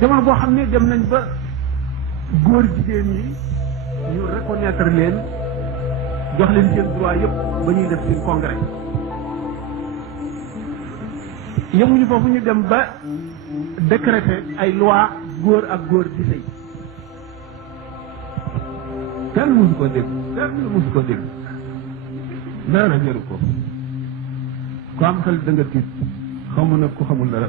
jamono boo xam ne dem nañ ba góor jigéen yi ñu reconnaître leen jox leen seen droit yëpp ba ñuy def seen congrès yemuñu foofu ñu dem ba décréter ay loi góor ak góor di sëy kenn musu ko dégg dara jëru ko ku am xel da nga tiit xaw ma nag ku xamul dara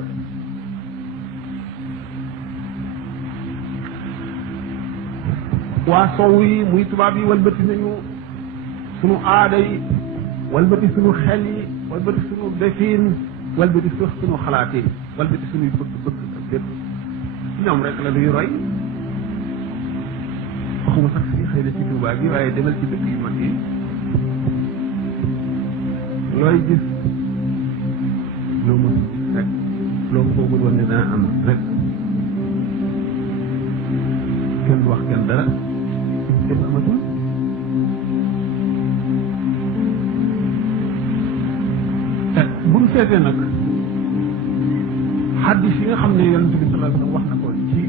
waa sow yi muy tubaab yi walbati nañu sunu aada yi walbati sunu xel yi walbati sunu defin walbati sax sunu xalaat yi walbati sunuy bëgg-bëgg ak lépp ñoom rek la ñuy roy waxuma sax si xëy na ci Tuubaa gi waaye demal ci dëkk yu mag yi looy gis loo mën rek loo foogul woon ne dana am rek kenn wax kenn dara kenn amatul bu ñu seetee nag xaddis yi nga xam ne yonent bi sallallahu alayhi wasallam wax na ko ci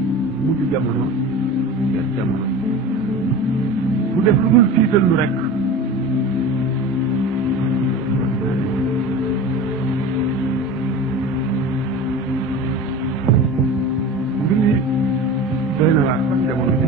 mujj jamono yees jamono bu def lu dul tiital lu rek mbir yi doy na waar sax jamono bi